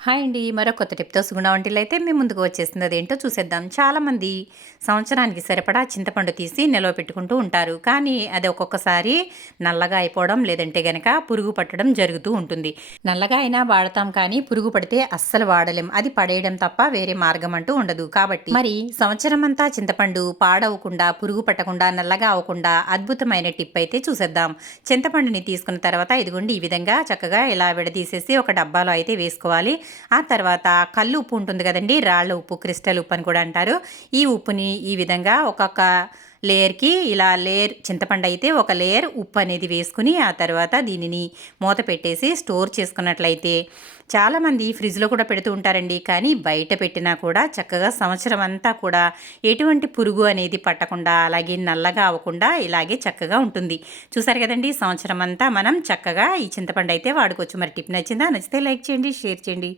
Hi అండి. మరో కొత్త టిప్‌తో సుగుణ వంటిల్లయితే మీ ముందుకు వచ్చేసింది. అదేంటో చూసేద్దాం. చాలామంది సంవత్సరానికి సరిపడా చింతపండు తీసి నిలవ పెట్టుకుంటూ ఉంటారు. కానీ అది ఒక్కొక్కసారి నల్లగా అయిపోవడం, లేదంటే గనక పురుగు పట్టడం జరుగుతూ ఉంటుంది. నల్లగా అయినా వాడతాం కానీ పురుగు పడితే అస్సలు వాడలేం. అది పడేయడం తప్ప వేరే మార్గం అంటూ ఉండదు. కాబట్టి మరి సంవత్సరమంతా చింతపండు పాడవకుండా, పురుగు పట్టకుండా, నల్లగా అవ్వకుండా అద్భుతమైన టిప్ అయితే చూసేద్దాం. చింతపండుని తీసుకున్న తర్వాత ఇదిగోండి ఈ విధంగా చక్కగా ఇలా విడదీసేసి ఒక డబ్బాలో అయితే వేసుకోవాలి. ఆ తర్వాత కల్లు ఉప్పు ఉంటుంది కదండి, రాళ్ళ ఉప్పు, క్రిస్టల్ ఉప్పు అని కూడా అంటారు. ఈ ఉప్పుని ఈ విధంగా ఒక్కొక్క లేయర్కి ఇలా లేయర్ చింతపండు అయితే ఒక లేయర్ ఉప్పు అనేది వేసుకుని ఆ తర్వాత దీనిని మూత పెట్టేసి స్టోర్ చేసుకున్నట్లయితే చాలామంది ఫ్రిడ్జ్లో కూడా పెడుతూ ఉంటారండి. కానీ బయట పెట్టినా కూడా చక్కగా సంవత్సరం అంతా కూడా ఎటువంటి పురుగు అనేది పట్టకుండా, అలాగే నల్లగా అవ్వకుండా ఇలాగే చక్కగా ఉంటుంది. చూసారు కదండి, సంవత్సరం అంతా మనం చక్కగా ఈ చింతపండు అయితే వాడుకోవచ్చు. మరి టిప్ నచ్చిందా? నచ్చితే లైక్ చేయండి, షేర్ చేయండి.